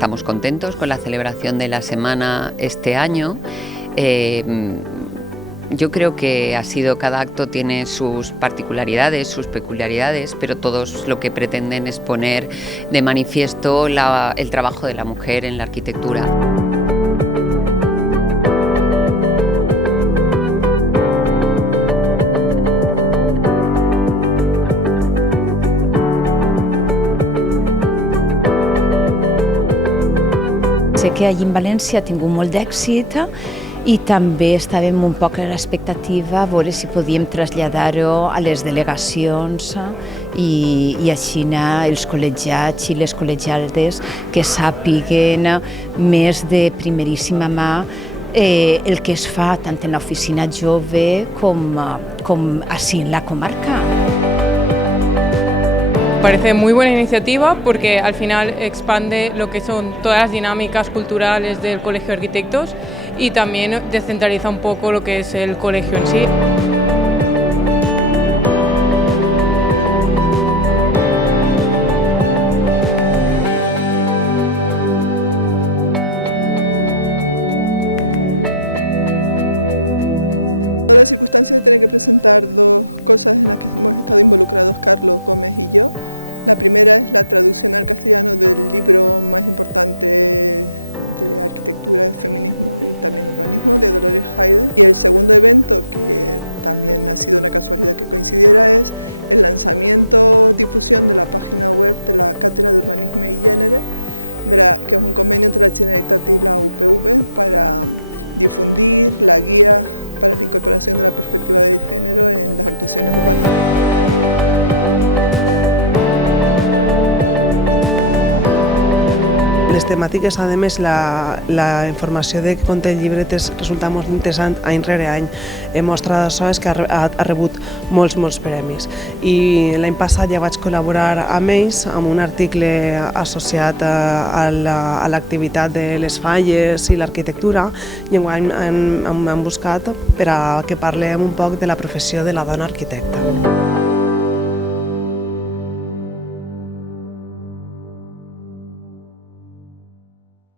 estamos contentos con la celebración de la semana este año. Yo creo que cada acto tiene sus particularidades, sus peculiaridades, pero todos lo que pretenden es poner de manifiesto el trabajo de la mujer en la arquitectura. Sé que allí en València ha tingut molt d'èxit i també estàvem un poc a l'expectativa a veure si podíem traslladar-ho a les delegacions i així els col·legiats i les col·legiades que sàpiguen més de primeríssima mà el que es fa tant en l'oficina jove com així en la comarca. Parece muy buena iniciativa porque al final expande lo que son todas las dinámicas culturales del Colegio de Arquitectos y también descentraliza un poco lo que es el colegio en sí. Les temàtiques, a més, la informació de que conté el llibret resulta molt interessant any rere any. Mostra d'això és que ha rebut molts premis. I l'any passat ja vaig col·laborar amb ells amb un article associat a l'activitat de les falles i l'arquitectura i enguany hem buscat per a que parlem un poc de la professió de la dona arquitecta.